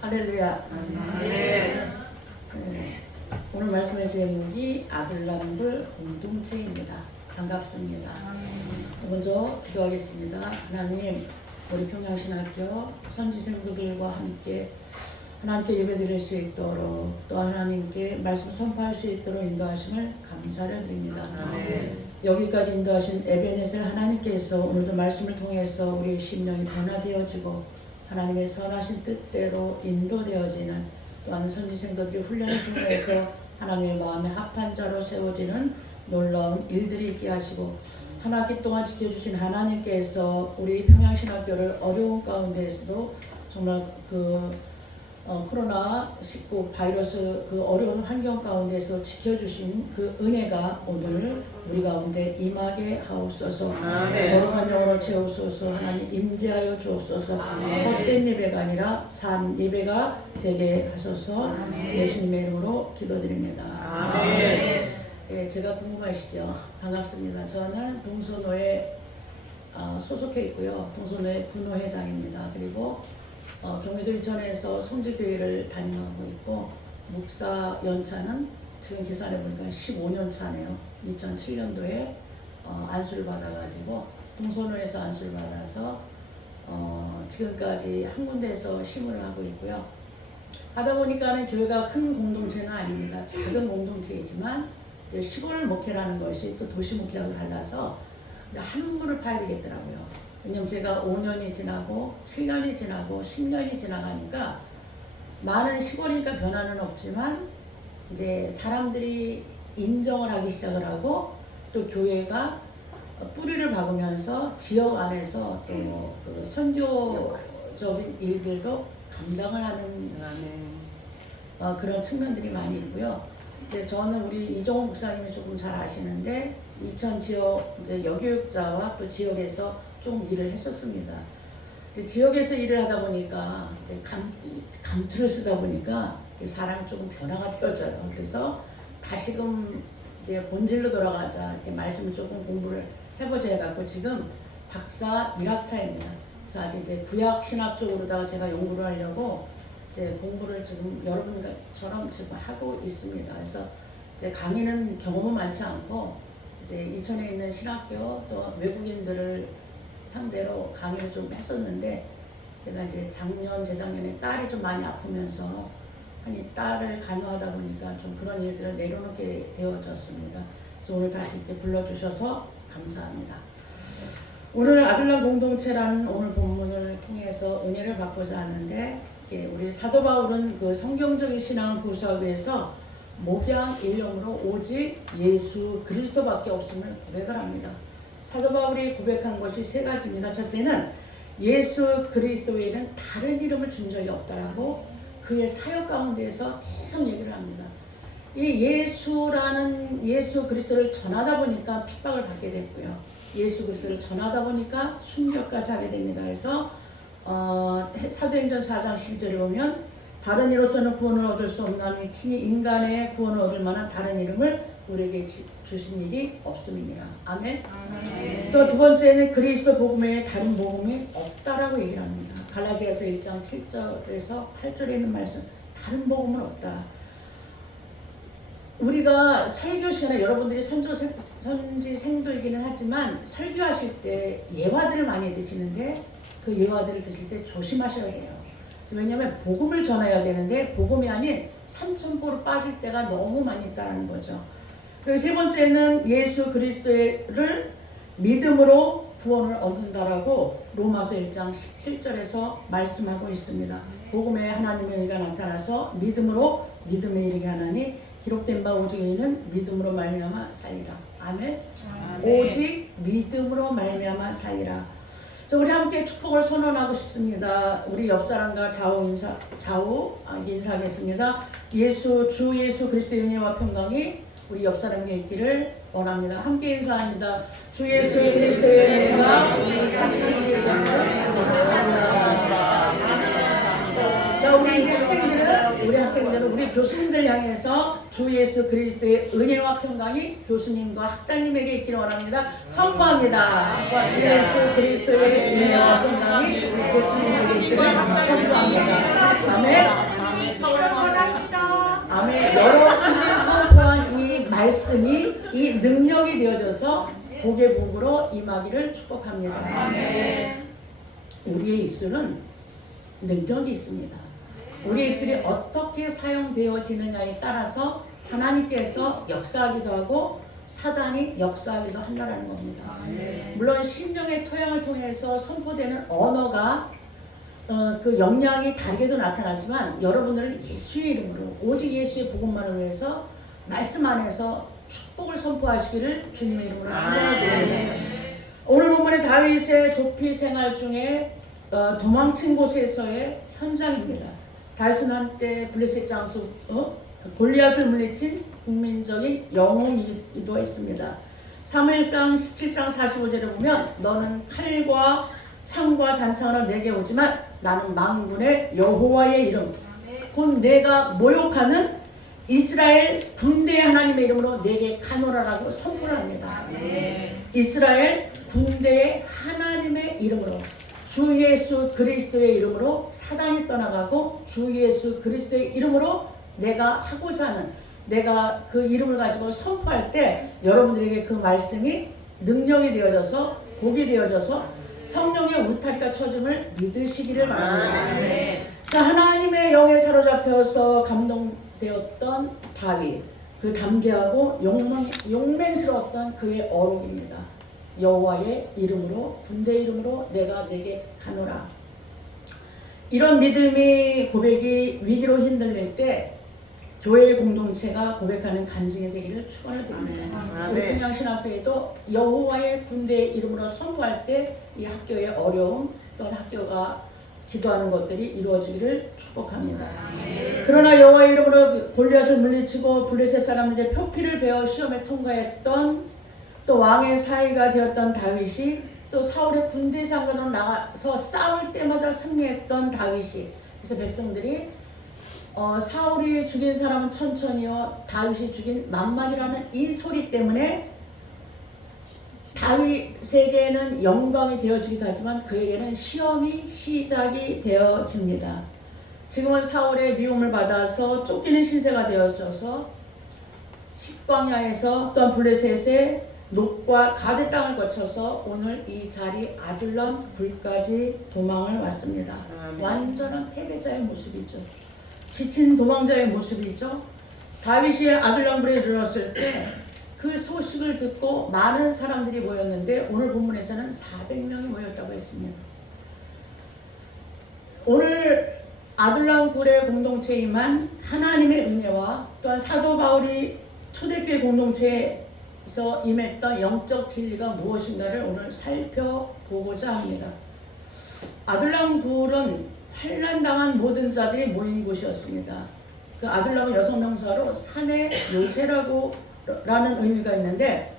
할렐루야. 네. 오늘 말씀의 제목이 아들남들 공동체입니다. 반갑습니다. 먼저 기도하겠습니다. 하나님, 우리 평양신학교 선지생도들과 함께 하나님께 예배드릴 수 있도록, 또 하나님께 말씀 선포할 수 있도록 인도하심을 감사를 드립니다. 여기까지 인도하신 에베네셀 하나님께서 오늘도 말씀을 통해서 우리의 심령이 변화되어지고 하나님의 선하신 뜻대로 인도되어지는, 또한 선지생도들이 훈련을 통해서 하나님의 마음에 합한 자로 세워지는 놀라운 일들이 있게 하시고, 한 학기 동안 지켜주신 하나님께서 우리 평양신학교를 어려운 가운데에서도 정말 코로나19 바이러스 그 어려운 환경 가운데서 지켜주신 그 은혜가 오늘 우리 가운데 임하게 하옵소서. 거룩한 영으로 채우소서. 하나님 임재하여 주옵소서. 헛된 예배가 아니라 산 예배가 되게 하소서. 예수님의 이름으로 기도드립니다. 아멘. 예, 제가 궁금하시죠? 반갑습니다. 저는 동서노에 소속해 있고요. 동서노의 부노회장입니다. 그리고 경기도 이천에서 성지교회를 담임하고 있고, 목사 연차는 지금 계산해 보니까 15년 차네요. 2007년도에 안수를 받아가지고 동서노에서 안수를 받아서 지금까지 한 군데에서 심을 하고 있고요. 하다 보니까는 교회가 큰 공동체는 아닙니다. 작은 공동체이지만 이제 시골 목회라는 것이 또 도시 목회하고 달라서 한 분을 파야 되겠더라고요. 왜냐면 제가 5년이 지나고 7년이 지나고 10년이 지나가니까 많은 시골이니까 변화는 없지만 이제 사람들이 인정을 하기 시작을 하고, 또 교회가 뿌리를 박으면서 지역 안에서 또 그 선교적인 일들도 감당을 하는 그런 측면들이 많이 있고요. 이제 저는 우리 이종호 목사님이 조금 잘 아시는데, 이천 지역 이제 여교육자와 또 지역에서 좀 일을 했었습니다. 지역에서 일을 하다 보니까 이제 감투를 쓰다 보니까 사람이 조금 변화가 되어져요. 그래서 다시금 이제 본질로 돌아가자, 이렇게 말씀을 조금 공부를 해보자 해갖고 지금 박사 1학차입니다. 그래서 아직 이제 구약 신학 쪽으로다가 제가 연구를 하려고 이제 공부를 지금 여러분처럼 지금 하고 있습니다. 그래서 이제 강의는 경험은 많지 않고, 이제 이천에 있는 신학교 또 외국인들을 상대로 강의를 좀 했었는데, 제가 이제 작년, 재작년에 딸이 좀 많이 아프면서 딸을 간호하다 보니까 좀 그런 일들을 내려놓게 되어졌습니다. 그래서 오늘 다시 이렇게 불러주셔서 감사합니다. 오늘 아들남 공동체라는 오늘 본문을 통해서 은혜를 받고자 하는데, 우리 사도 바울은 그 성경적인 신앙을 구사하기 위해서 목양 일념으로 오직 예수 그리스도밖에 없음을 고백을 합니다. 사도 바울이 고백한 것이 세 가지입니다. 첫째는 예수 그리스도 외에는 다른 이름을 준 적이 없다라고 그의 사역 가운데에서 계속 얘기를 합니다. 이 예수라는 예수 그리스도를 전하다 보니까 핍박을 받게 됐고요. 예수 그리스도를 전하다 보니까 순교까지 하게 됩니다. 그래서 사도행전 4장 11절에 보면, 다른 이로서는 구원을 얻을 수 없나니 친히 인간의 구원을 얻을 만한 다른 이름을 우리에게 주신 일이 없음이니라. 아멘. 또 두 번째는 그리스도 복음 외에 다른 복음이 없다라고 얘기를 합니다. 갈라디아서 1장 7절에서 8절에 있는 말씀, 다른 복음은 없다. 우리가 설교 시간에 여러분들이 선지 생도이기는 하지만 설교하실 때 예화들을 많이 드시는데, 그 예화들을 드실 때 조심하셔야 돼요. 왜냐하면 복음을 전해야 되는데 복음이 아닌 삼천포로 빠질 때가 너무 많이 있다는 거죠. 그리고 세 번째는 예수 그리스도를 믿음으로 구원을 얻는다라고 로마서 1장 17절에서 말씀하고 있습니다. 복음에 하나님의 의가 나타나서 믿음으로 믿음에 이르게 하나니 기록된 바 오직 이는 믿음으로 말미암아 살리라. 아멘. 오직 믿음으로 말미암아 살리라. 우리 함께 축복을 선언하고 싶습니다. 우리 옆 사람과 좌우 인사하겠습니다. 주 예수 그리스도의 은혜와 평강이 우리 옆 사람에게 있기를 원합니다. 함께 인사합니다. 주 예수 그리스도의 은혜와 자, 우리 학생들은 우리 교수님들 향해서 주 예수 그리스도의 은혜와 평강이 교수님과 학장님에게 있기를 원합니다. 선포합니다. 주 예수 그리스도의 은혜와 평강이 우리 교수님에게 있기를 선포합니다. 아멘. 이 능력이 되어져서 복의 복으로 임하기를 축복합니다. 우리의 입술은 능력이 있습니다. 우리의 입술이 어떻게 사용되어지느냐에 따라서 하나님께서 역사하기도 하고 사단이 역사하기도 한다는 겁니다. 물론 심령의 토양을 통해서 선포되는 언어가 그 영향이 다르게도 나타나지만 여러분들은 예수의 이름으로 오직 예수의 복음만을 위해서 말씀 안에서 축복을 선포하시기를 주님의 이름으로 축원드립니다. 오늘 본문의 다윗의 도피 생활 중에 도망친 곳에서의 현장입니다. 다윗은 한때 블레셋 장수 골리앗을 물리친 국민적인 영웅이기도 했습니다. 사무엘상 17장 45절에 보면 너는 칼과 창과 단창으로 내게 오지만 나는 만군의 여호와의 이름 곧 내가 모욕하는 이스라엘 군대의 하나님의 이름으로 내게 가노라라고 선포를 합니다. 이스라엘 군대의 하나님의 이름으로 주 예수 그리스도의 이름으로 사단이 떠나가고 주 예수 그리스도의 이름으로 내가 하고자 하는 내가 그 이름을 가지고 선포할 때 여러분들에게 그 말씀이 능력이 되어져서 복이 되어져서 성령의 울타리가 쳐줌을 믿으시기를 바랍니다. 자, 하나님의 영에 사로잡혀서 감동되었던 다윗 그 담대하고 용맹스러웠던 그의 어록입니다. 여호와의 이름으로 군대의 이름으로 내가 내게 가노라. 이런 믿음이 고백이 위기로 흔들릴 때 교회의 공동체가 고백하는 간증이 되기를 축원을 드립니다. 우리 평양신학교에도 여호와의 군대의 이름으로 선포할 때 이 학교의 어려움 또는 학교가 기도하는 것들이 이루어지기를 축복합니다. 그러나 여호와의 이름으로 골리앗을 물리치고 블레셋 사람들의 표피를 베어 시험에 통과했던 또 왕의 사위가 되었던 다윗이 또 사울의 군대 장관으로 나가서 싸울 때마다 승리했던 다윗이 그래서 백성들이 사울이 죽인 사람은 천천히요 다윗이 죽인 만만이라는 이 소리 때문에 다윗에게는 영광이 되어지기도 하지만 그에게는 시험이 시작이 되어집니다. 지금은 사울의 미움을 받아서 쫓기는 신세가 되어져서 식광야에서 또한 블레셋의 녹과 가드 땅을 거쳐서 오늘 이 자리 아둘람 굴까지 도망을 왔습니다. 완전한 패배자의 모습이죠. 지친 도망자의 모습이죠. 다윗이 아둘람 굴에 들었을 때 그 소식을 듣고 많은 사람들이 모였는데 오늘 본문에서는 400명이 모였다고 했습니다. 오늘 아둘람 굴의 공동체이만 하나님의 은혜와 또한 사도 바울이 초대교회 공동체에서 임했던 영적 진리가 무엇인가를 오늘 살펴보고자 합니다. 아둘람 굴은 환난당한 모든 자들이 모인 곳이었습니다. 그 아둘람은 여성명사로 산의 요새라고 라는 의미가 있는데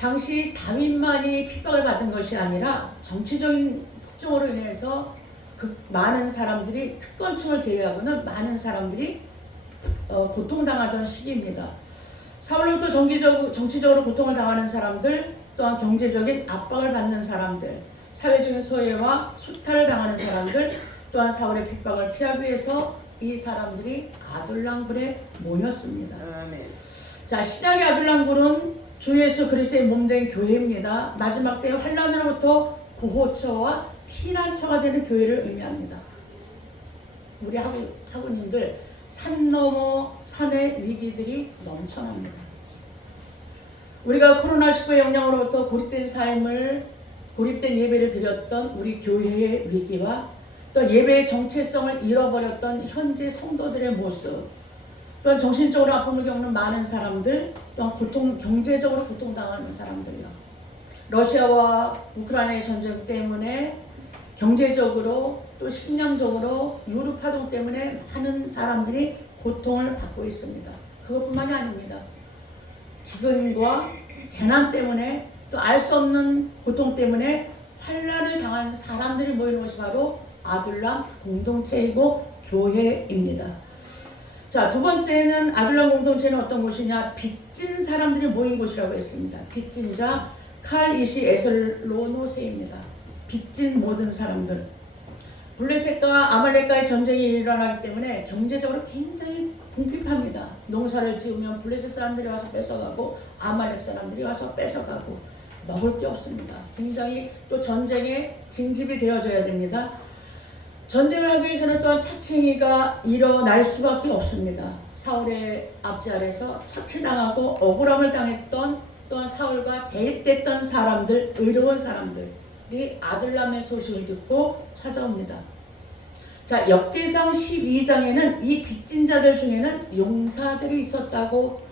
당시 다윗만이 핍박을 받은 것이 아니라 정치적인 특종으로 인해서 그 많은 사람들이 특권층을 제외하고는 많은 사람들이 고통당하던 시기입니다. 사울로부터 정치적으로 고통을 당하는 사람들 또한 경제적인 압박을 받는 사람들 사회적인 소외와 수탈을 당하는 사람들 또한 사울의 핍박을 피하기 위해서 이 사람들이 아둘람굴에 모였습니다. 자, 신약의 아둘람굴은 주 예수 그리스도의 몸된 교회입니다. 마지막 때의 환난으로부터 보호처와 피난처가 되는 교회를 의미합니다. 우리 학우님들 산 넘어 산의 위기들이 넘쳐납니다. 우리가 코로나19의 영향으로부터 고립된 예배를 드렸던 우리 교회의 위기와 또 예배의 정체성을 잃어버렸던 현재 성도들의 모습 또한 정신적으로 아픔을 겪는 많은 사람들 또한 경제적으로 고통당하는 사람들요. 러시아와 우크라이나의 전쟁 때문에 경제적으로 또 식량적으로 유럽 파동 때문에 많은 사람들이 고통을 받고 있습니다. 그것뿐만이 아닙니다. 기근과 재난 때문에 또 알 수 없는 고통 때문에 환난을 당한 사람들이 모이는 것이 바로 아둘람 공동체이고 교회입니다. 자, 두 번째는 아둘람 공동체는 어떤 곳이냐? 빚진 사람들이 모인 곳이라고 했습니다. 빚진 자 칼 이시 에슬로노세입니다. 빚진 모든 사람들. 블레셋과 아말렉과의 전쟁이 일어나기 때문에 경제적으로 굉장히 궁핍합니다. 농사를 지으면 블레셋 사람들이 와서 뺏어가고 아말렉 사람들이 와서 뺏어가고 먹을 게 없습니다. 굉장히 또 전쟁에 징집이 되어져야 됩니다. 전쟁을 하기 위해서는 또한 착취가 일어날 수밖에 없습니다. 사울의 앞지 아래서 착취당하고 억울함을 당했던 또한 사울과 대립됐던 사람들, 의로운 사람들이 아둘람의 소식을 듣고 찾아옵니다. 자, 역대상 12장에는 이 빚진 자들 중에는 용사들이 있었다고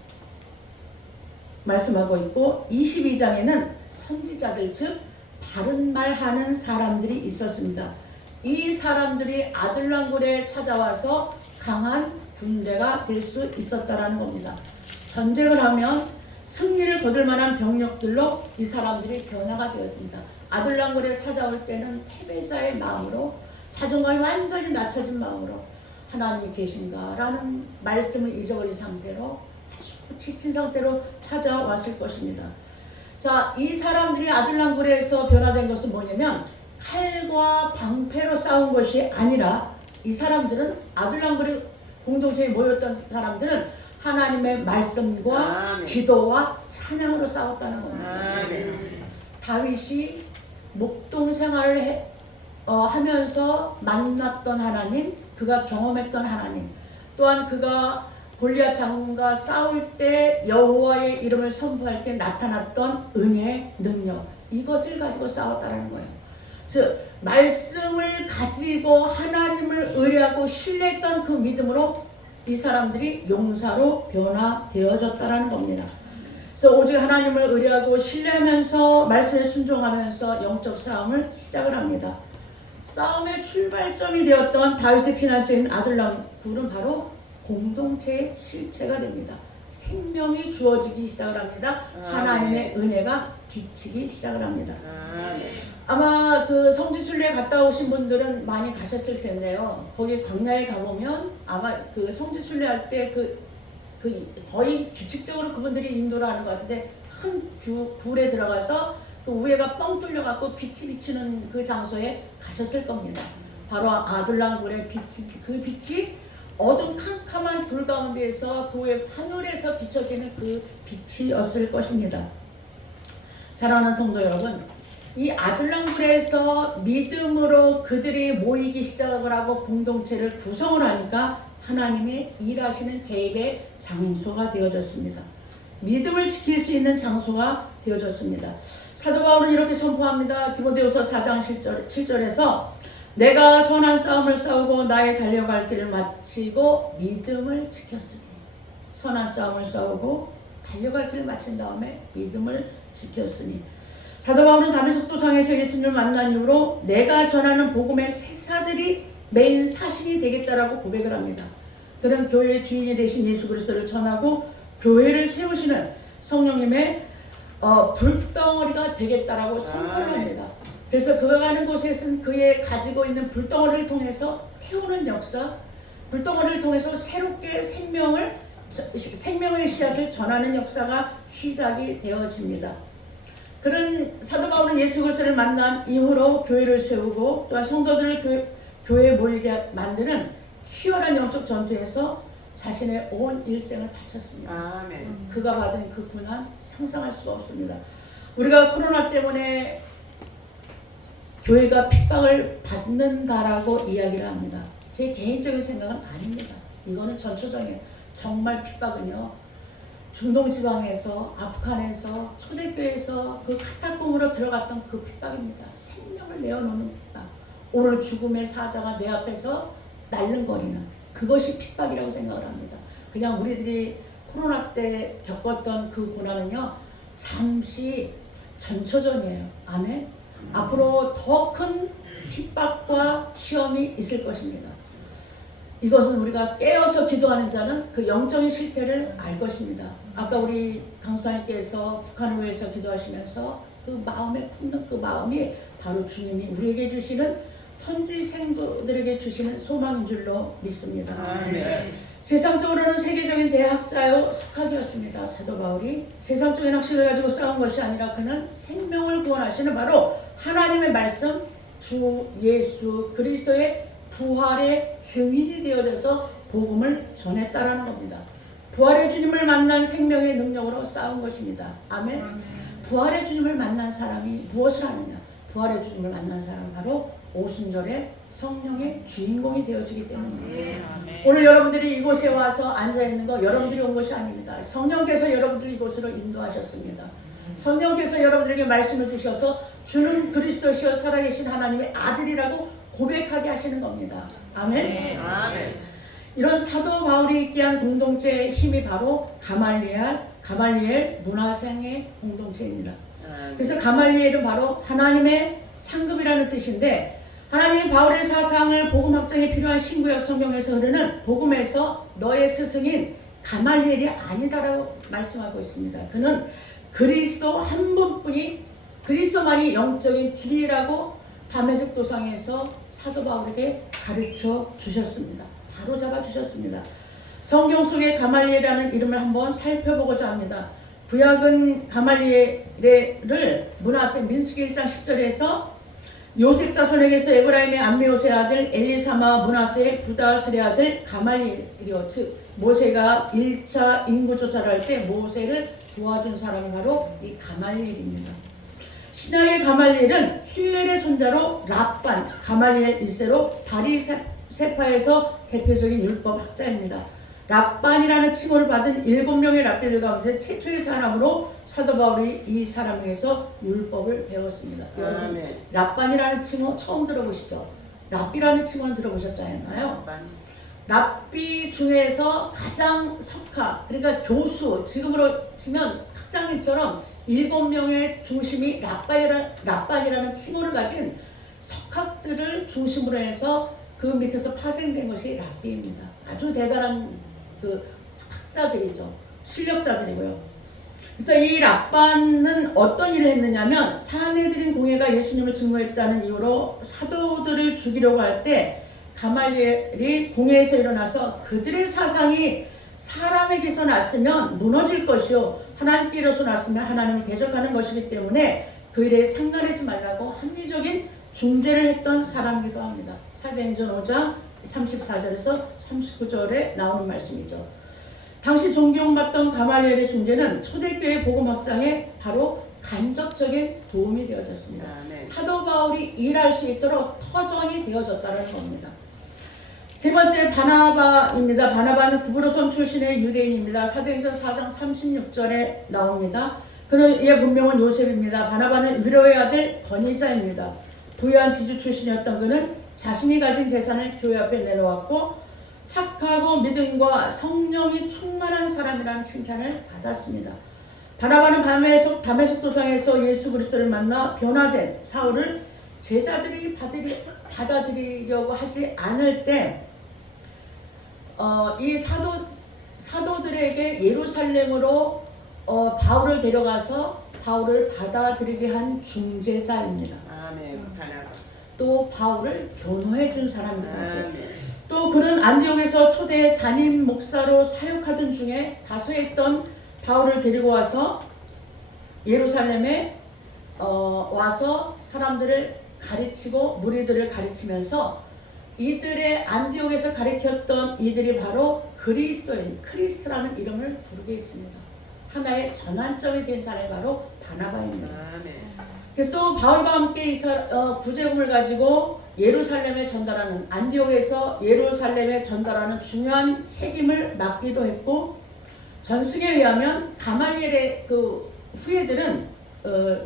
말씀하고 있고 22장에는 선지자들, 즉 바른 말 하는 사람들이 있었습니다. 이 사람들이 아둘람굴에 찾아와서 강한 군대가 될 수 있었다라는 겁니다. 전쟁을 하면 승리를 거둘 만한 병력들로 이 사람들이 변화가 되었습니다. 아둘람굴에 찾아올 때는 패배자의 마음으로, 자존감이 완전히 낮춰진 마음으로 하나님이 계신가라는 말씀을 잊어버린 상태로 아주 지친 상태로 찾아왔을 것입니다. 자, 이 사람들이 아둘람굴에서 변화된 것은 뭐냐면 칼과 방패로 싸운 것이 아니라 이 사람들은 아둘람굴에 공동체에 모였던 사람들은 하나님의 말씀과 아멘. 기도와 찬양으로 싸웠다는 겁니다. 아멘. 다윗이 목동 생활을 하면서 만났던 하나님, 그가 경험했던 하나님, 또한 그가 골리앗 장군과 싸울 때 여호와의 이름을 선포할 때 나타났던 은혜의 능력, 이것을 가지고 싸웠다는 거예요. 즉 말씀을 가지고 하나님을 의뢰하고 신뢰했던 그 믿음으로 이 사람들이 용사로 변화되어졌다는 겁니다. 그래서 오직 하나님을 의뢰하고 신뢰하면서 말씀에 순종하면서 영적 싸움을 시작을 합니다. 싸움의 출발점이 되었던 다윗의 피난처인 아둘람굴은 바로 공동체의 실체가 됩니다. 생명이 주어지기 시작을 합니다. 하나님의 은혜가 비치기 시작을 합니다. 아마 그 성지순례에 갔다 오신 분들은 많이 가셨을 텐데요. 거기 광야에 가보면 아마 그 성지순례 때 거의 규칙적으로 그분들이 인도를 하는 것 같은데 큰 굴에 들어가서 그 위에가 뻥 뚫려갖고 빛이 비치는 그 장소에 가셨을 겁니다. 바로 아둘람굴의 그 빛이 어둠 캄캄한 불 가운데에서 그 위에 하늘에서 비춰지는 그 빛이었을 것입니다. 사랑하는 성도 여러분, 이 아둘람굴에서 믿음으로 그들이 모이기 시작을 하고 공동체를 구성을 하니까 하나님의 일하시는 개입의 장소가 되어졌습니다. 믿음을 지킬 수 있는 장소가 되어졌습니다. 사도 바울은 이렇게 선포합니다. 디모데후서 4장 7절에서 내가 선한 싸움을 싸우고 나의 달려갈 길을 마치고 믿음을 지켰으니, 선한 싸움을 싸우고 달려갈 길을 마친 다음에 믿음을 지켰으니, 사도 바울은 다메섹 도상에서 예수님을 만난 이후로 내가 전하는 복음의 새사슬이 메인 사신이 되겠다라고 고백을 합니다. 그는 교회의 주인이 되신 예수 그리스도를 전하고 교회를 세우시는 성령님의 불덩어리가 되겠다라고 선포를 합니다. 그래서 그가 가는 곳에서는 그의 가지고 있는 불덩어리를 통해서 태우는 역사, 불덩어리를 통해서 새롭게 생명의 씨앗을 전하는 역사가 시작이 되어집니다. 그런 사도 바울은 예수 그리스도를 만난 이후로 교회를 세우고 또한 성도들을 교회에 모이게 만드는 치열한 영적 전투에서 자신의 온 일생을 바쳤습니다. 아멘. 그가 받은 그 고난 상상할 수가 없습니다. 우리가 코로나 때문에 교회가 핍박을 받는다라고 이야기를 합니다. 제 개인적인 생각은 아닙니다. 이거는 전초전이에요. 정말 핍박은요, 중동 지방에서, 아프간에서, 초대교회에서 그 카타콤으로 들어갔던 그 핍박입니다. 생명을 내어놓는 핍박. 오늘 죽음의 사자가 내 앞에서 날름거리는 그것이 핍박이라고 생각을 합니다. 그냥 우리들이 코로나 때 겪었던 그 고난은요, 잠시 전초전이에요. 아멘. 앞으로 더 큰 핍박과 시험이 있을 것입니다. 이것은 우리가 깨어서 기도하는 자는 그 영적인 실태를 알 것입니다. 아까 우리 강수사님께서 북한을 위해서 기도하시면서 그 마음에 품는 그 마음이 바로 주님이 우리에게 주시는 선지 생도들에게 주시는 소망인 줄로 믿습니다. 아멘. 세상적으로는 세계적인 대학자요 석학이었습니다. 사도 바울이 세상적인 학식을 가지고 싸운 것이 아니라 그는 생명을 구원하시는 바로 하나님의 말씀, 주 예수 그리스도의 부활의 증인이 되어져서 복음을 전했다라는 겁니다. 부활의 주님을 만난 생명의 능력으로 싸운 것입니다. 아멘. 부활의 주님을 만난 사람이 무엇을 하느냐? 부활의 주님을 만난 사람은 바로 오순절에 성령의 주인공이 되어지기 때문입니다. 오늘 여러분들이 이곳에 와서 앉아있는 거 여러분들이 온 것이 아닙니다. 성령께서 여러분들을 이곳으로 인도하셨습니다. 성령께서 여러분들에게 말씀을 주셔서 주는 그리스도시여 살아계신 하나님의 아들이라고 고백하게 하시는 겁니다. 아멘. 아멘. 이런 사도 바울이 있게 한 공동체의 힘이 바로 가말리엘 문화생의 공동체입니다. 그래서 가말리엘은 바로 하나님의 상급이라는 뜻인데, 하나님은 바울의 사상을 복음 확장에 필요한 신구약 성경에서 흐르는 복음에서 너의 스승인 가말리엘이 아니다라고 말씀하고 있습니다. 그는 그리스도 한 분뿐이, 그리스도만이 영적인 진리라고 다메섹 도상에서 사도 바울에게 가르쳐 주셨습니다. 바로 잡아 주셨습니다. 성경 속의 가말리엘이라는 이름을 한번 살펴보고자 합니다. 구약은 가말리엘을 문하세 민수기 1장 10절에서 요셉 자손에게서 에브라임의 암미오스의 아들 엘리사마 문하세의 부다스의 아들 가말리엘이요, 즉 모세가 1차 인구조사를 할 때 모세를 도와준 사람이 바로 이 가말리엘입니다. 신학의 가말리엘은 힐렐의 손자로 랍반, 가말리엘 1세로 바리세파에서 대표적인 율법 학자입니다. 랍반이라는 칭호를 받은 7명의 랍비들 가운데 최초의 사람으로 사도 바울이 이 사람에게서 율법을 배웠습니다. 여러분, 랍반이라는 칭호 처음 들어보시죠? 랍비라는 칭호는 들어보셨잖아요. 랍비 중에서 가장 석하, 그러니까 교수, 지금으로 치면 학장님처럼 7명의 중심이 랍반이라는 칭호를 가진 석학들을 중심으로 해서 그 밑에서 파생된 것이 랍비입니다. 아주 대단한 그 학자들이죠. 실력자들이고요. 그래서 이 랍반은 어떤 일을 했느냐면, 사내들인 공회가 예수님을 증거했다는 이유로 사도들을 죽이려고 할 때 가말리엘이 공회에서 일어나서 그들의 사상이 사람에게서 났으면 무너질 것이요 하나님께로서 났으면 하나님을 대적하는 것이기 때문에 그 일에 상관하지 말라고 합리적인 중재를 했던 사람이기도 합니다. 사도행전 5장 34절에서 39절에 나오는 말씀이죠. 당시 존경받던 가말리엘의 중재는 초대교회 복음 확장에 바로 간접적인 도움이 되어졌습니다. 사도 바울이 일할 수 있도록 터전이 되어졌다는 겁니다. 세 번째 바나바입니다. 바나바는 구브로섬 출신의 유대인입니다. 사도행전 4장 36절에 나옵니다. 그의 본명은 요셉입니다. 바나바는 위로의 아들 건의자입니다. 부유한 지주 출신이었던 그는 자신이 가진 재산을 교회 앞에 내놓았고 착하고 믿음과 성령이 충만한 사람이라는 칭찬을 받았습니다. 바나바는 다메섹 도상에서 예수 그리스도를 만나 변화된 사울을 제자들이 받아들이려고 하지 않을 때 이 사도들에게 예루살렘으로 바울을 데려가서 바울을 받아들이게 한 중재자입니다. 아멘. 또 바울을 변호해 준 사람입니다. 또 그는 안디옥에서 초대 담임 목사로 사역하던 중에 다소에 있던 바울을 데리고 와서 예루살렘에 와서 사람들을 가르치고 무리들을 가르치면서 이들의 안디옥에서 가르쳤던 이들이 바로 그리스도인, 크리스트라는 이름을 부르게 했습니다. 하나의 전환점이 된 사람이 바로 바나바입니다. 그래서 바울과 함께 구제금을 가지고 예루살렘에 전달하는, 안디옥에서 예루살렘에 전달하는 중요한 책임을 맡기도 했고, 전승에 의하면 가말리엘의 그 후예들은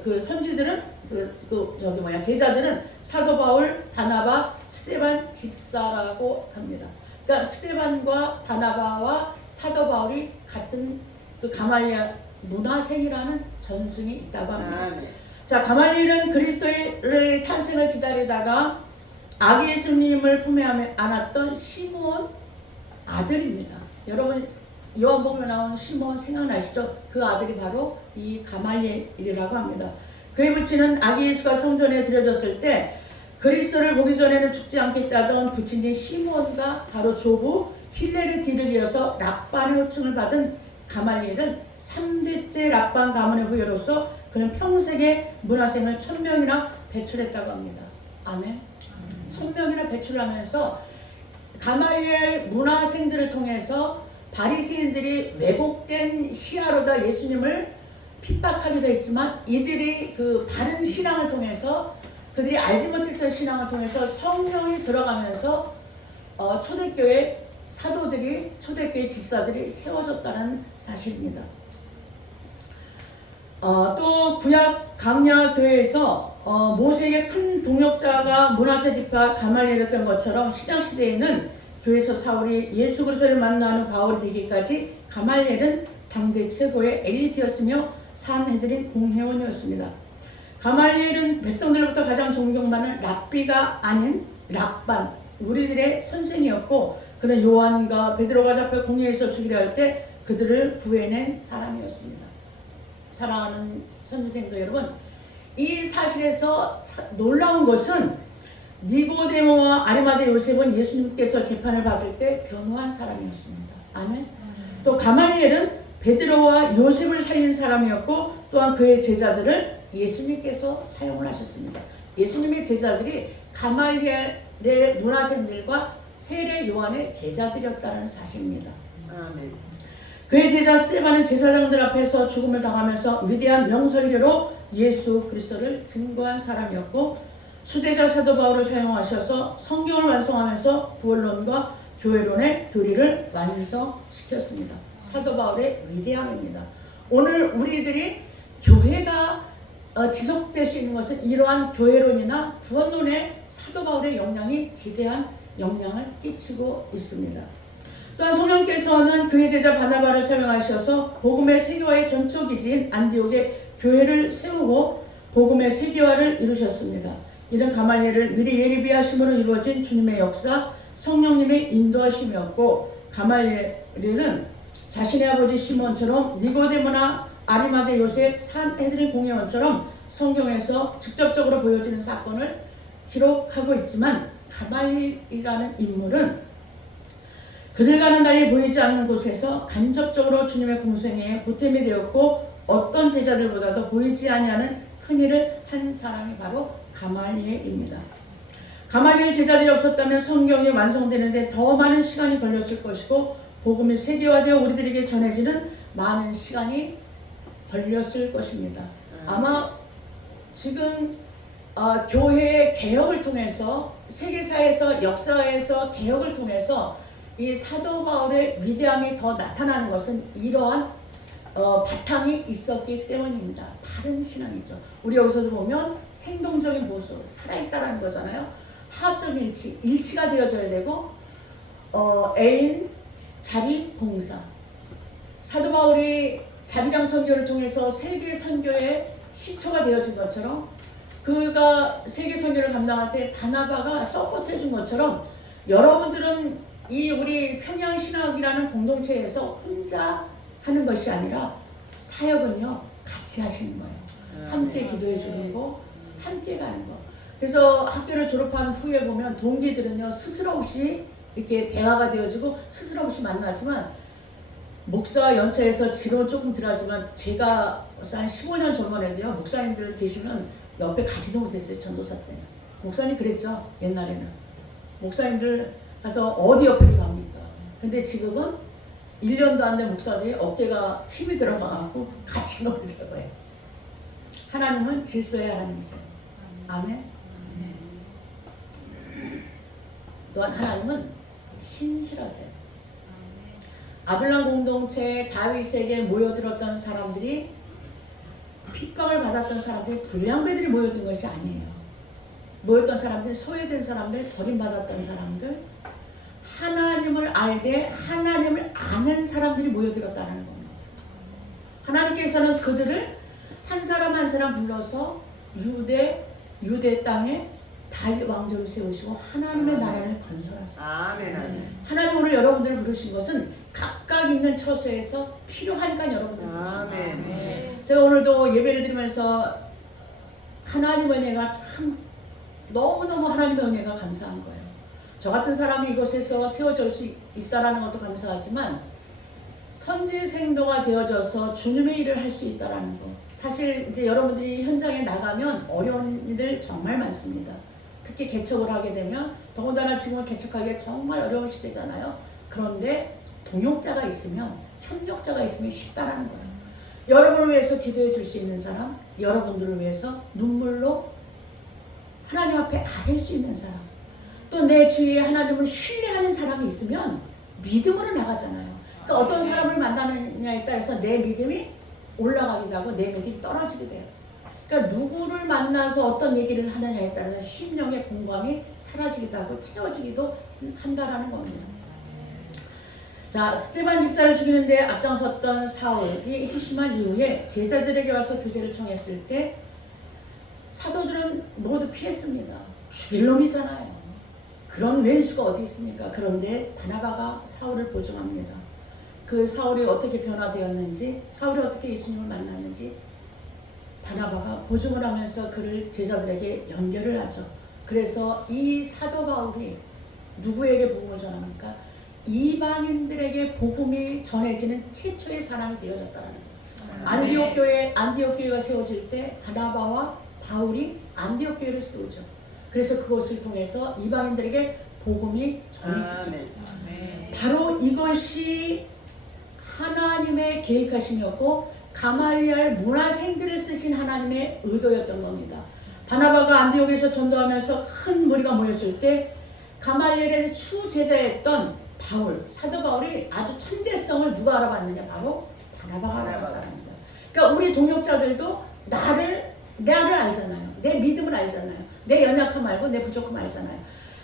그 선지들은 제자들은 사도 바울, 바나바, 스데반 집사라고 합니다. 그러니까 스데반과 바나바와 사도 바울이 같은 그 가말리엘 문화생이라는 전승이 있다고 합니다. 자, 가말리엘은 그리스도의 탄생을 기다리다가 아기 예수님을 품에 안았던 시므온 아들입니다. 여러분 요한복음에 나온 시므온 생각나시죠? 그 아들이 바로 이 가말리엘이라고 합니다. 그의 부친은 아기 예수가 성전에 들여졌을 때 그리스도를 보기 전에는 죽지 않겠다던 부친인 시므온과 바로 조부 힐렐의 뒤를 이어서 랍반의 호칭을 받은 가말리엘은 3대째 랍반 가문의 후예로서 그는 평생의 문화생을 1000명이나 배출했다고 합니다. 아멘. 1000명이나 배출하면서 가말리엘 문화생들을 통해서 바리새인들이 왜곡된 시야로다 예수님을 핍박하기도 했지만 이들이 그 바른 신앙을 통해서 그들이 알지 못했던 신앙을 통해서 성령이 들어가면서 초대교회 사도들이 초대교회 집사들이 세워졌다는 사실입니다. 또 구약 강야 교회에서 모세에게 큰 동역자가 문하세 지파 가말리엘이었던 것처럼 신약 시대에는 교회에서 사울이 예수 그리스도를 만나는 바울이 되기까지 가말리엘은 당대 최고의 엘리트였으며 산헤드린 공회원이었습니다. 가말리엘은 백성들로부터 가장 존경받는 랍비가 아닌 랍반, 우리들의 선생이었고 그는 요한과 베드로가 잡혀 공회에서 죽이려 할 때 그들을 구해낸 사람이었습니다. 사랑하는 선생님들 여러분, 이 사실에서 놀라운 것은 니고데모와 아리마대 요셉은 예수님께서 재판을 받을 때 변호한 사람이었습니다. 아멘. 또 가말리엘은 베드로와 요셉을 살린 사람이었고 또한 그의 제자들을 예수님께서 사용을 하셨습니다. 예수님의 제자들이 가말리엘의 문화생들과 세례 요한의 제자들이었다는 사실입니다. 아멘. 그의 제자 스데반은 제사장들 앞에서 죽음을 당하면서 위대한 명설교로 예수 그리스도를 증거한 사람이었고 수제자 사도 바울을 사용하셔서 성경을 완성하면서 부활론과 교회론의 교리를 완성시켰습니다. 사도 바울의 위대함입니다. 오늘 우리들이 교회가 지속될 수 있는 것은 이러한 교회론이나 구원론의 사도 바울의 영향이 지대한 영향을 끼치고 있습니다. 또한 성령께서는 그의 제자 바나바를 사용하셔서 복음의 세계화의 전초기지인 안디옥에 교회를 세우고 복음의 세계화를 이루셨습니다. 이는 가말리엘을 미리 예비하심으로 이루어진 주님의 역사, 성령님의 인도하심이었고 가말리엘은 자신의 아버지 시몬처럼 니고데모나 아리마대 요셉, 산헤드린 공회원처럼 성경에서 직접적으로 보여지는 사건을 기록하고 있지만 가말리엘이라는 인물은 그들과는 달리 보이지 않는 곳에서 간접적으로 주님의 공생애에 보탬이 되었고 어떤 제자들보다도 보이지 아니하는 큰 일을 한 사람이 바로 가말리엘입니다. 가말리엘 제자들이 없었다면 성경이 완성되는데 더 많은 시간이 걸렸을 것이고 복음이 세계화되어 우리들에게 전해지는 많은 시간이 걸렸을 것입니다. 아마 지금 교회의 개혁을 통해서 세계사에서 역사에서 개혁을 통해서 이 사도 바울의 위대함이 더 나타나는 것은 이러한 바탕이 있었기 때문입니다. 다른 신앙이죠. 우리 여기서도 보면 생동적인 모습, 살아있다라는 거잖아요. 화합적 일치가 되어져야 되고 애인, 자리, 봉사. 사도 바울이 자비랑 선교를 통해서 세계 선교의 시초가 되어진 것처럼 그가 세계 선교를 감당할 때 바나바가 서포트해 준 것처럼 여러분들은 이 우리 평양신학이라는 공동체에서 혼자 하는 것이 아니라 사역은요 같이 하시는 거예요. 함께 기도해 주는 거, 함께 가는 거. 그래서 학교를 졸업한 후에 보면 동기들은요 스스럼 없이 이렇게 대화가 되어지고 스스럼 없이 만나지만 목사 연차에서 지금은 조금 덜하지만 제가 한 15년 전만 해도요 목사님들 계시면 옆에 가지도 못했어요. 전도사 때는. 목사님 그랬죠 옛날에는. 목사님들 가서 어디 옆에를 갑니까? 근데 지금은 1년도 안 된 목사들이 어깨가 힘이 들어가고 같이 놀자고요. 하나님은 질서의 하나님이세요. 아멘. 또한 하나님은 신실하세요. 아둘람 공동체에 다윗에게 모여들었던 사람들이 핍박을 받았던 사람들이 불량배들이 모여든 것이 아니에요. 모였던 사람들, 소외된 사람들, 버림받았던 사람들, 하나님을 알되 하나님을 아는 사람들이 모여들었다는 겁니다. 하나님께서는 그들을 한 사람 한 사람 불러서 유대 땅에 다윗 왕조를 세우시고 하나님의 나라를 건설하세요. 아멘. 하나님 오늘 여러분들을 부르신 것은 각각 있는 처소에서 필요하니까 여러분들을 부르신 거예요. 제가 오늘도 예배를 드리면서 하나님의 은혜가 참 너무너무 하나님의 은혜가 감사한 거예요. 저 같은 사람이 이곳에서 세워질 수 있다는 것도 감사하지만 선지생도가 되어져서 주님의 일을 할 수 있다는 것. 사실 이제 여러분들이 현장에 나가면 어려운 일들 정말 많습니다. 특히 개척을 하게 되면 더군다나 지금은 개척하기가 정말 어려운 시대잖아요. 그런데 동역자가 있으면, 협력자가 있으면 쉽다라는 거예요. 여러분을 위해서 기도해 줄 수 있는 사람, 여러분들을 위해서 눈물로 하나님 앞에 아릴 수 있는 사람, 또 내 주위에 하나님을 신뢰하는 사람이 있으면 믿음으로 나가잖아요. 그러니까 어떤 사람을 만나느냐에 따라서 내 믿음이 올라가기도 하고 내 믿음이 떨어지게 돼요. 그러니까 누구를 만나서 어떤 얘기를 하느냐에 따라서 심령의 공감이 사라지기도 하고 채워지기도 한다라는 겁니다. 자, 스데반 집사를 죽이는데 앞장섰던 사울이 희심한 이후에 제자들에게 와서 교제를 청했을 때 사도들은 모두 피했습니다. 죽일 놈이잖아요. 그런 왼수가 어디 있습니까? 그런데 바나바가 사울을 보증합니다. 그 사울이 어떻게 변화되었는지, 사울이 어떻게 예수님을 만났는지 바나바가 보증을 하면서 그를 제자들에게 연결을 하죠. 그래서 이 사도 바울이 누구에게 복음을 전합니까? 이방인들에게 복음이 전해지는 최초의 사람이 되어졌다는 거예요. 안디옥 교회가 세워질 때 바나바와 바울이 안디옥 교회를 세우죠. 그래서 그것을 통해서 이방인들에게 복음이 전해지죠. 바로 이것이 하나님의 계획하심이었고 가말리알 문화생들을 쓰신 하나님의 의도였던 겁니다. 바나바가 안디옥에서 전도하면서 큰 무리가 모였을 때 가말리엘의 수제자였던 바울, 사도 바울이 아주 천재성을 누가 알아봤느냐? 바로 바나바가 알아봤다는 거예요. 그러니까 우리 동역자들도 나를 알잖아요. 내 믿음을 알잖아요. 내 연약함 알고 내 부족함 알잖아요.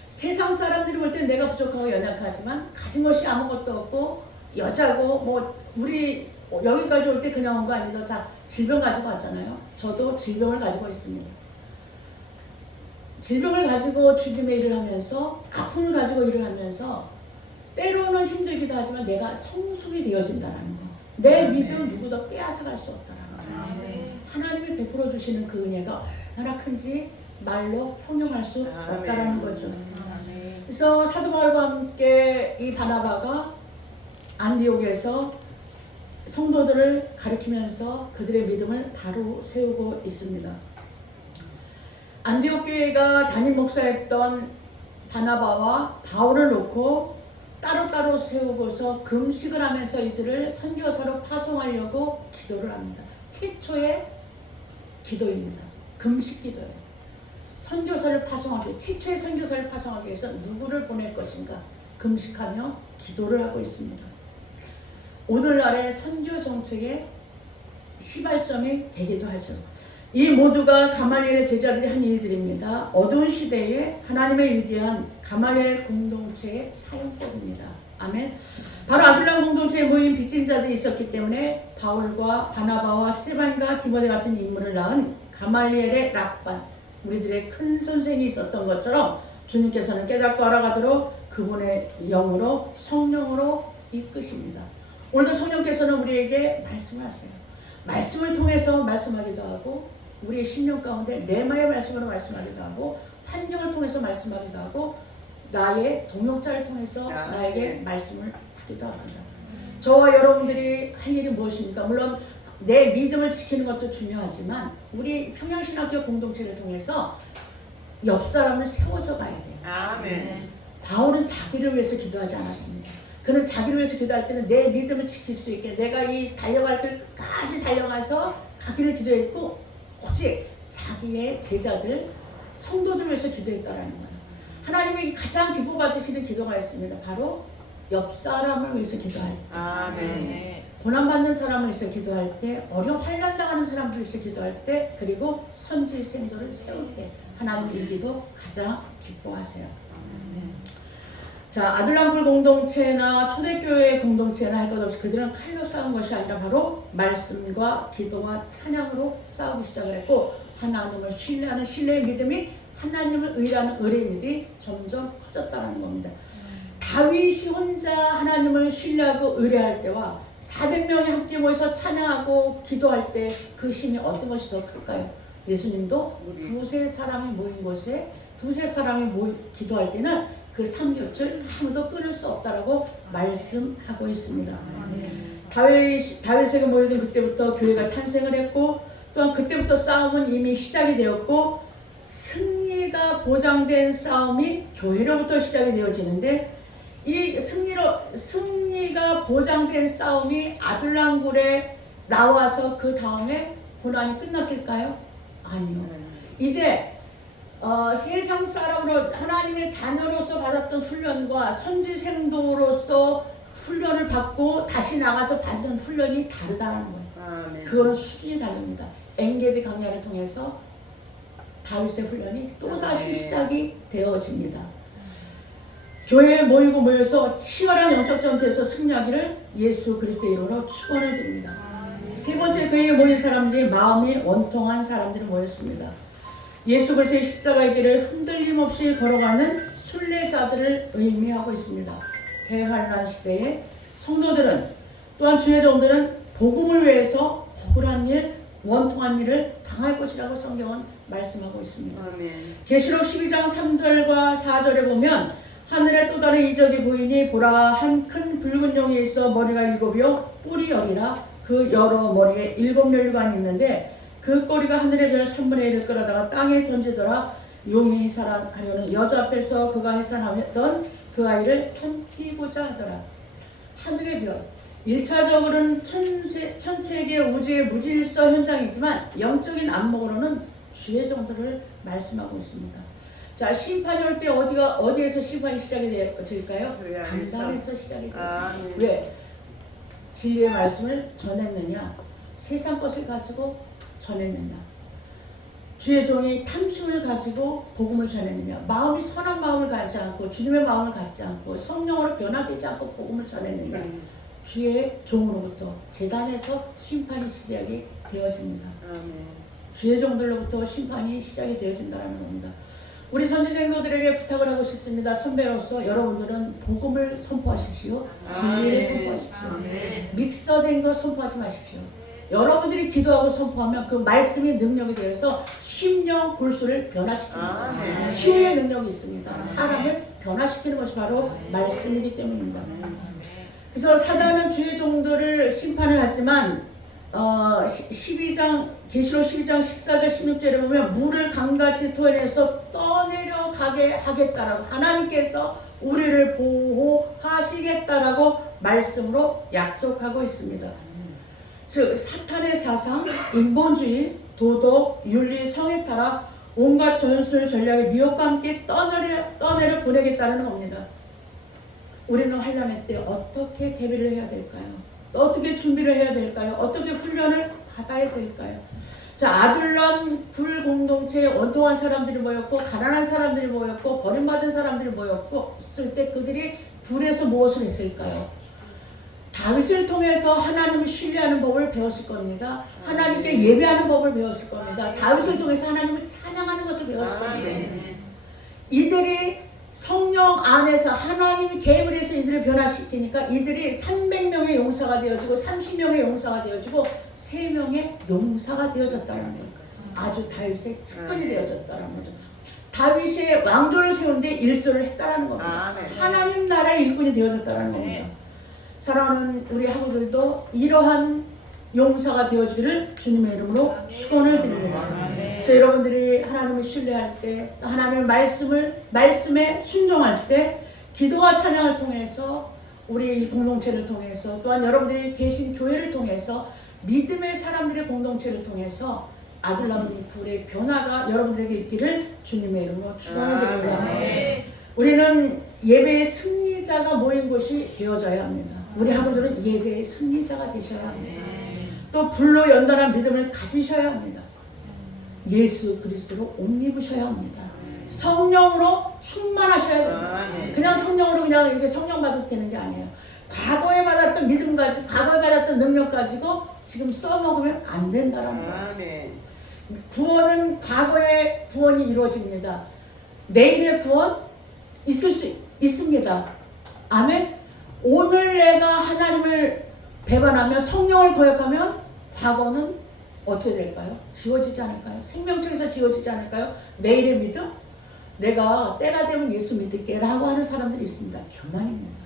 세상 사람들이 볼 땐 내가 부족하고 연약하지만 가진 것이 아무것도 없고 여자고 뭐 우리 여기까지 올 때 그냥 온 거 아니죠. 자, 질병 가지고 왔잖아요. 저도 질병을 가지고 있습니다. 질병을 가지고 주님의 일을 하면서 아픔을 가지고 일을 하면서 때로는 힘들기도 하지만 내가 성숙이 되어진다는 거. 내 믿음 누구도 빼앗아갈 수 없다는 거. 하나님이 베풀어 주시는 그 은혜가 얼마나 큰지 말로 형용할 수 없다라는 거죠. 그래서 사도 바울과 함께 이 바나바가 안디옥에서 성도들을 가르치면서 그들의 믿음을 바로 세우고 있습니다. 안디옥 교회가 담임 목사였던 바나바와 바울을 놓고 따로따로 세우고서 금식을 하면서 이들을 선교사로 파송하려고 기도를 합니다. 최초의 기도입니다. 금식 기도예요. 선교사를 파송하기, 최초의 선교사를 파송하기 위해서 누구를 보낼 것인가 금식하며 기도를 하고 있습니다. 오늘날의 선교 정책의 시발점이 되기도 하죠. 이 모두가 가말리엘의 제자들이 한 일들입니다. 어두운 시대에 하나님의 위대한 가말리엘 공동체의 사용법입니다. 아멘. 바로 아둘람 공동체에 모인 빚진 자들이 있었기 때문에 바울과 바나바와 스데반과 디모데 같은 인물을 낳은 가말리엘의 락반, 우리들의 큰 선생이 있었던 것처럼 주님께서는 깨닫고 알아가도록 그분의 영으로 성령으로 이끄십니다. 오늘도 성령께서는 우리에게 말씀하세요. 말씀을 통해서 말씀하기도 하고 우리의 심령 가운데 레마의 말씀으로 말씀하기도 하고 환경을 통해서 말씀하기도 하고 나의 동역자를 통해서 나에게 말씀을 하기도 합니다. 저와 여러분들이 할 일이 무엇입니까? 물론 내 믿음을 지키는 것도 중요하지만 우리 평양신학교 공동체를 통해서 옆 사람을 세워져 가야 돼요. 아멘. 바울은 자기를 위해서 기도하지 않았습니다. 그는 자기를 위해서 기도할 때는 내 믿음을 지킬 수 있게 내가 이 달려갈 길 끝까지 달려가서 가기를 기도했고 오직 자기의 제자들, 성도들을 위해서 기도했다라는 거예요. 하나님이 가장 기뻐 받으시는 기도가 있습니다. 바로 옆 사람을 위해서 기도할 때. 아멘. 고난받는 사람을 위해서 기도할 때, 환난 당하는 사람들을 위해서 기도할 때, 그리고 선지 생도를 세울 때 하나님 이 기도 가장 기뻐하세요. 자, 아둘람굴 공동체나 초대교회 공동체나 할 것 없이 그들은 칼로 싸운 것이 아니라 바로 말씀과 기도와 찬양으로 싸우기 시작을 했고 하나님을 신뢰하는 신뢰의 믿음이 하나님을 의뢰하는 의뢰의 믿음이 점점 커졌다는 겁니다. 다윗이 혼자 하나님을 신뢰하고 의뢰할 때와 400명이 함께 모여서 찬양하고 기도할 때 그 힘이 어떤 것이 더 클까요? 예수님도 두세 사람이 모인 곳에 두세 사람이 기도할 때는 그 삼겹줄 아무도 끊을 수 없다라고 말씀하고 있습니다. 다윗에게 모여든 그때부터 교회가 탄생을 했고 또한 그때부터 싸움은 이미 시작이 되었고 승리의 승리가 보장된 싸움이 교회로부터 시작이 되어지는데 이 승리가 보장된 싸움이 아둘람굴에 나와서 그 다음에 고난이 끝났을까요? 아니요. 이제 세상 사람으로 하나님의 자녀로서 받았던 훈련과 선지생도로서 훈련을 받고 다시 나가서 받는 훈련이 다르다는 거예요. 그거는 수준이 다릅니다. 엔게디 강야를 통해서 다윗의 훈련이 또다시 시작이 되어집니다. 교회에 모여서 치열한 영적 전투에서 승리하기를 예수 그리스도의 이름으로 축원을 드립니다. 세 번째, 교회에 모인 사람들이 마음이 원통한 사람들이 모였습니다. 예수 그리스도의 십자가의 길을 흔들림 없이 걸어가는 순례자들을 의미하고 있습니다. 대환란 시대에 성도들은 또한 주의 종들은 복음을 위해서 억울한 일, 원통한 일을 당할 것이라고 성경은 말씀하고 있습니다. 계시록 12장 3절과 4절에 보면 하늘에 또 다른 이적이 보이니 보라 한 큰 붉은 용이 있어 머리가 7이요 뿔이 10이라 그 여러 머리에 7멸관이 있는데 그 꼬리가 하늘의 별 3분의 1을 끌어다가 땅에 던지더라. 용이 해산하려는 여자 앞에서 그가 해산하던 그 아이를 삼키고자 하더라. 하늘의 별 1차적으로는 천체계 우주의 무질서 현장이지만 영적인 안목으로는 주의 정도를 말씀하고 있습니다. 자, 심판이 올 때 어디에서 심판이 시작이 될까요? 강단에서 시작이 됩니다. 왜? 진리의 말씀을 전했느냐? 세상 것을 가지고 전했느냐? 주의 종이 탐심을 가지고 복음을 전했느냐? 마음이 선한 마음을 갖지 않고 주님의 마음을 갖지 않고 성령으로 변화되지 않고 복음을 전했느냐? 주의 종으로부터 제단에서 심판이 시작이 되어집니다. 주의 종들로부터 심판이 시작이 되어진다는 겁니다. 우리 선지생도들에게 부탁을 하고 싶습니다. 선배로서 여러분들은 복음을 선포하십시오. 진리를 선포하십시오. 믹서된 거 선포하지 마십시오. 여러분들이 기도하고 선포하면 그 말씀이 능력이 되어서 심령 골수를 변화시킵니다. 치유의 능력이 있습니다. 사람을 변화시키는 것이 바로 말씀이기 때문입니다. 그래서 사단은 주의 종들을 심판을 하지만 12장 계시록 12장 14절 16절에 보면 물을 강같이 토해내서 떠내려가게 하겠다라고 하나님께서 우리를 보호하시겠다라고 말씀으로 약속하고 있습니다. 즉 사탄의 사상, 인본주의, 도덕, 윤리, 성에 따라 온갖 전술 전략의 미혹과 함께 떠내려 보내겠다는 겁니다. 우리는 환난의 때 어떻게 대비를 해야 될까요? 어떻게 준비를 해야 될까요? 어떻게 훈련을 받아야 될까요? 자, 아둘람 굴 공동체에 원통한 사람들이 모였고 가난한 사람들이 모였고 버림받은 사람들이 모였고 있을 때 그들이 굴에서 무엇을 했을까요? 다윗을 통해서 하나님을 신뢰하는 법을 배웠을 겁니다. 하나님께 예배하는 법을 배웠을 겁니다. 다윗을 통해서 하나님을 찬양하는 것을 배웠을 겁니다. 이들이 성령 안에서 하나님이 개입을 해서 이들을 변화시키니까 이들이 300명의 용사가 되어지고 30명의 용사가 되어지고 3명의 용사가 되어졌다는 거예요. 아주 다윗의 측근이 되어졌다는 거죠. 다윗이 왕조를 세우는데 일조를 했다는 겁니다. 하나님 나라의 일꾼이 되어졌다는 겁니다. 사랑하는 우리 학우들도 이러한 용사가 되어지기를 주님의 이름으로 축원을 드립니다. 그래서 여러분들이 하나님을 신뢰할 때, 하나님의 말씀에 순종할 때, 기도와 찬양을 통해서 우리 공동체를 통해서 또한 여러분들이 계신 교회를 통해서 믿음의 사람들의 공동체를 통해서 아둘람 굴의 변화가 여러분들에게 있기를 주님의 이름으로 축원을 드립니다. 우리는 예배의 승리자가 모인 곳이 되어져야 합니다. 우리 학우들은 예배의 승리자가 되셔야 합니다. 또 불로 연단한 믿음을 가지셔야 합니다. 예수 그리스도로 옷 입으셔야 합니다. 성령으로 충만하셔야 됩니다. 그냥 성령으로 그냥 이렇게 성령 받아서 되는 게 아니에요. 과거에 받았던 믿음 가지고 과거에 받았던 능력 가지고 지금 써먹으면 안 된다는 거예요. 구원은 과거의 구원이 이루어집니다. 내일의 구원 있을 수 있습니다. 아멘. 오늘 내가 하나님을 배반하면 성령을 거역하면 과거는 어떻게 될까요? 지워지지 않을까요? 생명책에서 지워지지 않을까요? 내일의 믿음? 내가 때가 되면 예수 믿을게 라고 하는 사람들이 있습니다. 교만입니다.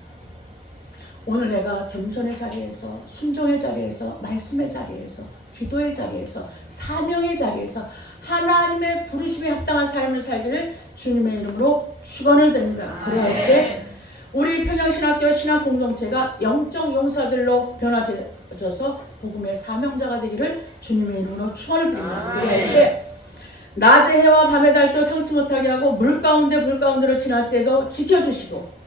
오늘 내가 겸손의 자리에서 순종의 자리에서 말씀의 자리에서 기도의 자리에서 사명의 자리에서 하나님의 부르심에 합당한 삶을 살기를 주님의 이름으로 축원을 드립니다. 그럴 때 우리 평양신학교 신학 공동체가 영적 용사들로 변화되어서 복음의 사명자가 되기를 주님의 이름으로 축원을 드립니다. 그럴 때 낮의 해와 밤의 달도 상치 못하게 하고 물 가운데로 지날 때도 지켜주시고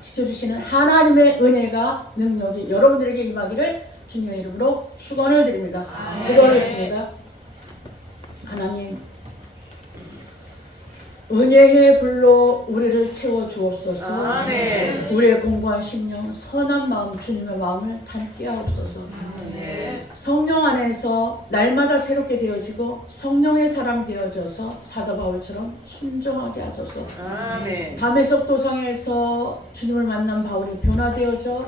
지켜주시는 하나님의 은혜가 능력이 여러분들에게 임하기를 주님의 이름으로 축원을 드립니다. 기도하겠습니다. 하나님, 은혜의 불로 우리를 채워 주옵소서. 우리의 공고한 심령, 선한 마음, 주님의 마음을 닮게 하옵소서. 성령 안에서 날마다 새롭게 되어지고 성령의 사람 되어져서 사도 바울처럼 순종하게 하소서. 담에석 도상에서 주님을 만난 바울이 변화되어져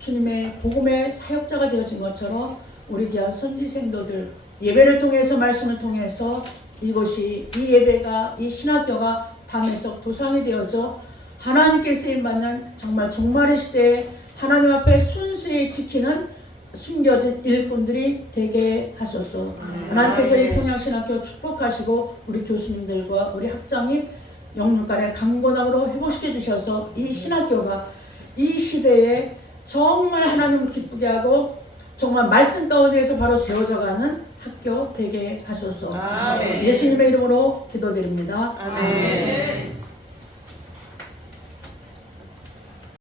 주님의 복음의 사역자가 되어진 것처럼 우리 귀한 선지 생도들 예배를 통해서 말씀을 통해서 이곳이 이 예배가 이 신학교가 담에석 도상이 되어져 하나님께 쓰임받는 정말 종말의 시대에 하나님 앞에 순수히 지키는 숨겨진 일꾼들이 되게 하소서. 하나님께서 이 평양신학교 축복하시고 우리 교수님들과 우리 학장님 영육간의 강건함으로 회복시켜 주셔서 이 신학교가 이 시대에 정말 하나님을 기쁘게 하고 정말 말씀 가운데에서 바로 세워져가는 학교 되게 하소서. 예수님의 이름으로 기도드립니다. 아멘.